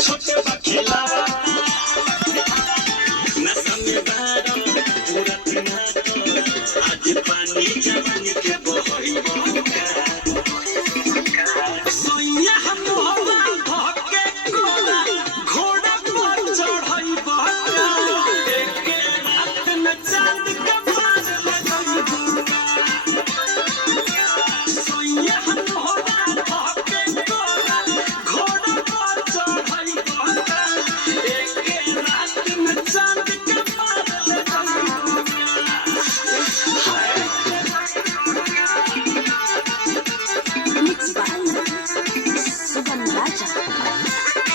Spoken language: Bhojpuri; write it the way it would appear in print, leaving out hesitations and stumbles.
छोटे बखेला नशा में बारम पूरा दिना तो आज पानी जवानी के बहई सोइया हम हवा धके कोला घोड़ा पर चढ़ई बका एक रात में चांद के पार में गई सोइया हम हवा धके कोला घोड़ा पर चढ़ई बका एक रात में चांद के पार में Mixed by Subhan Raja.